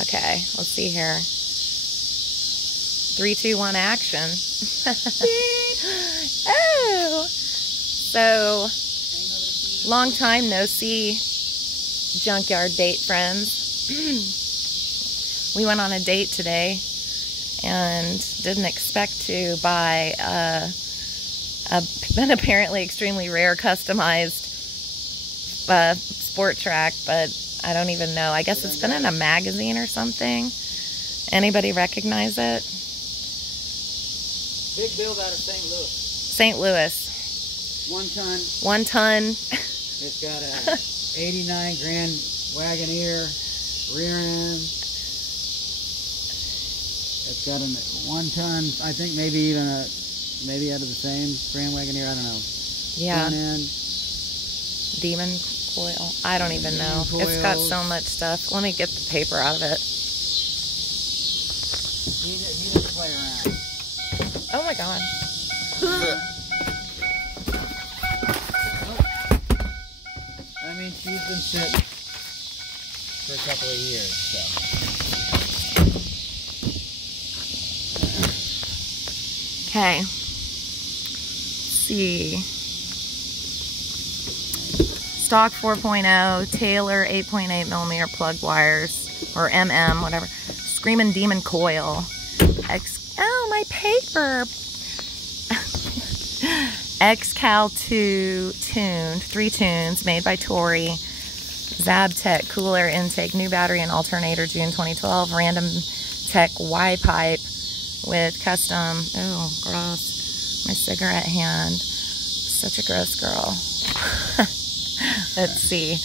Okay, let's see here. 3, 2, 1, action. Oh! So, long time no see, junkyard date friends. We went on a date today and didn't expect to buy an apparently extremely rare customized sport track, but I don't even know. I guess it's been in a magazine or something. Anybody recognize it? Big build out of St. Louis. St. Louis. 1 ton. 1 ton. It's got a 89 grand Wagoneer rear end. It's got a 1 ton, I think maybe even maybe out of the same Grand Wagoneer, I don't know. Yeah. Front end. Demon coil. I don't even know. It's got so much stuff. Let me get the paper out of it. He doesn't play around. Oh my god. I mean, she's been sitting for a couple of years, so. Okay. Let's see. Stock 4.0, Taylor 8.8 millimeter plug wires, or whatever. Screamin Demon Coil. Oh, my paper. XCAL2 Tuned, 3 tunes, made by Tori. Zabtek Cold Air intake, new battery and alternator, June 2012. Random Tech Y pipe with custom. Oh, gross. My cigarette hand. Such a gross girl. Let's see.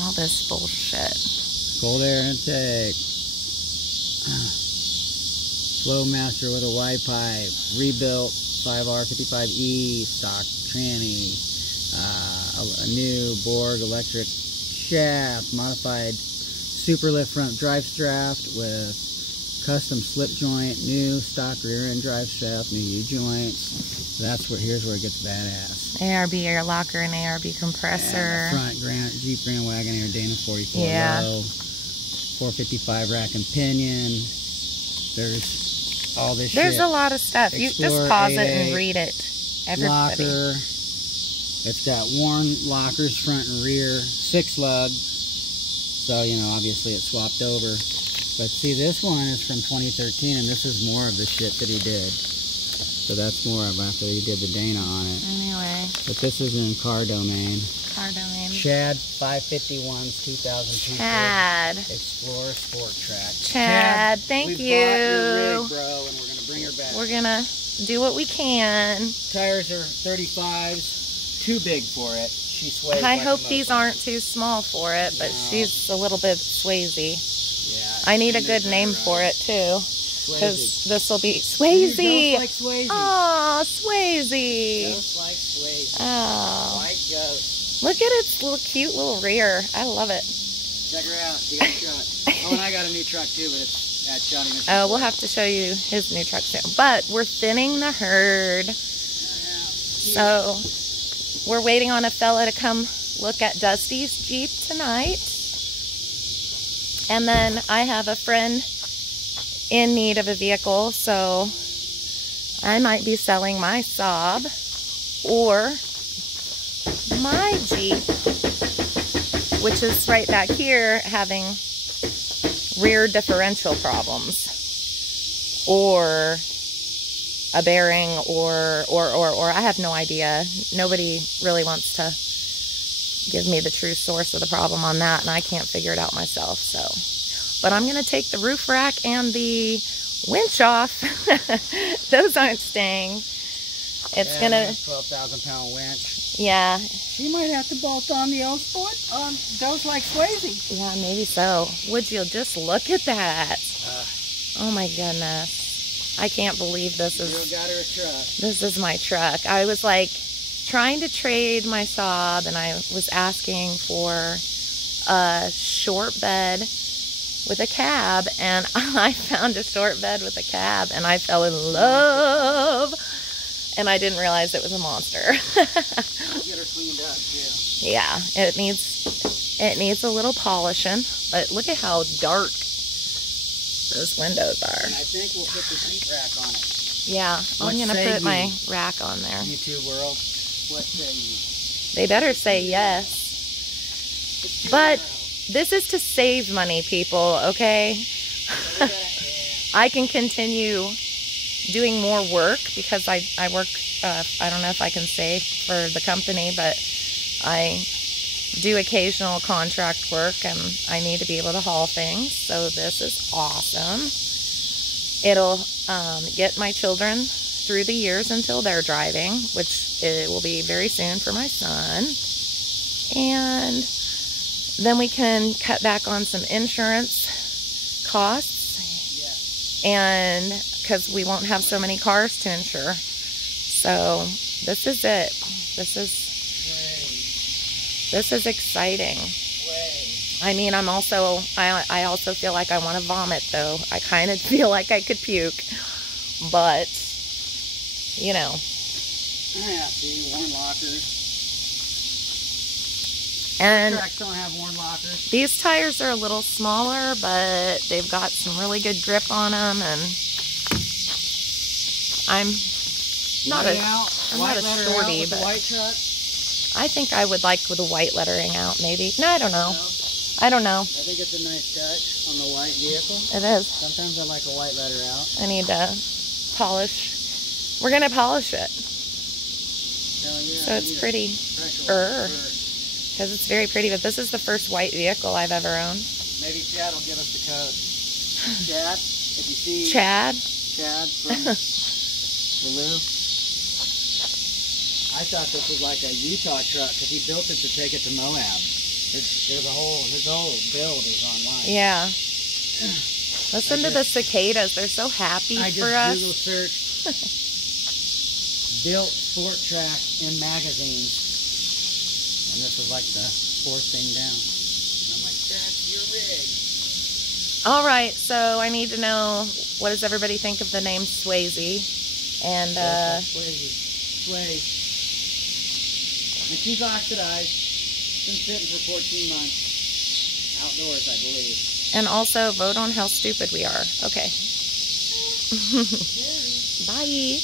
All this bullshit. Cold air intake. FLowmaster with a Y pipe. Rebuilt 5R55E stock tranny. A new Borg electric shaft. Modified Superlift front drive shaft with custom slip joint. New stock rear end drive shaft. New U-joints. That's where, here's where it gets badass. ARB Air Locker and ARB compressor. And front Jeep Grand Wagoneer Dana 44 low. 455 rack and pinion. There's all this shit. There's a lot of stuff. You just pause it and read it. Everybody. Locker. It's got worn lockers front and rear. 6 lug. So, you know, obviously it swapped over. But see, this one is from 2013, and this is more of the shit that he did. So that's more of after he did the Dana on it. Anyway. But this is in car domain. Car domain. Chad 551's 2002 Chad. Explorer Sport Track. Chad, thank you. We bought your rig, bro, and we're going to bring her back. We're going to do what we can. Tires are 35s. Too big for it. She sways I like hope a these mofo. aren't too small for it, but No. she's a little bit swazy. Yeah. I need a good name for it, too. Because this will be Swayze. Ghost like Swayze. Aw, Swayze. Ghost like Swayze. Oh. White ghost. Look at its little cute little rear. I love it. Check her out. She got a truck. Oh, and I got a new truck too, but it's at Johnny. Oh, we'll have to show you his new truck soon. But we're thinning the herd. So we're waiting on a fella to come look at Dusty's Jeep tonight. And then I have a friend in need of a vehicle, so I might be selling my Saab or my Jeep, which is right back here having rear differential problems, or a bearing, or I have no idea. Nobody really wants to give me the true source of the problem on that, and I can't figure it out myself. So, but I'm going to take the roof rack and the winch off. Those aren't staying. It's going to... 12,000-pound winch. Yeah. She might have to bolt on the old sport, Ghost like Swayze. Yeah, maybe so. Would you just look at that? Oh my goodness. I can't believe this is... You got her a truck. This is my truck. I was like trying to trade my Saab, and I was asking for a short bed with a cab, and I found a short bed with a cab, and I fell in love, and I didn't realize it was a monster. Get her cleaned up too. Yeah, it needs It needs a little polishing, but look at how dark those windows are. And I think we'll put the heat rack on it. Yeah, I'm going to put my rack on there. YouTube world, what say you? They better say yes. But this is to save money, people, okay? I can continue doing more work because I work, I don't know if I can say for the company, but I do occasional contract work and I need to be able to haul things. So this is awesome. It'll get my children through the years until they're driving, which it will be very soon for my son. And then we can cut back on some insurance costs. And because we won't have so many cars to insure. So this is it. This is exciting. I mean, I also feel like I want to vomit though. I kind of feel like I could puke, but you know. Yeah, see, worn lockers. And Tracs don't have worn lockers. These tires are a little smaller, but they've got some really good grip on them, and I'm not a shorty, but white truck. I think I would like with the white lettering out, maybe. No, I don't know. No? I don't know. I think it's a nice touch on the white vehicle. It is. Sometimes I like a white letter out. I need to polish. We're going to polish it. Hell yeah, so it's pretty. Because it's very pretty. But this is the first white vehicle I've ever owned. Maybe Chad will give us the code. Chad, if you see... Chad from Blue. I thought this was like a Utah truck because he built it to take it to Moab. His whole build is online. Yeah. Listen to the cicadas. They're so happy for us. I just Google searched built sport track in magazines. And this was like the fourth thing down. And I'm like, that's your rig. All right, so I need to know, what does everybody think of the name Swayze? And Sway. And she's oxidized. Been sitting for 14 months. Outdoors, I believe. And also vote on how stupid we are. Okay. Bye.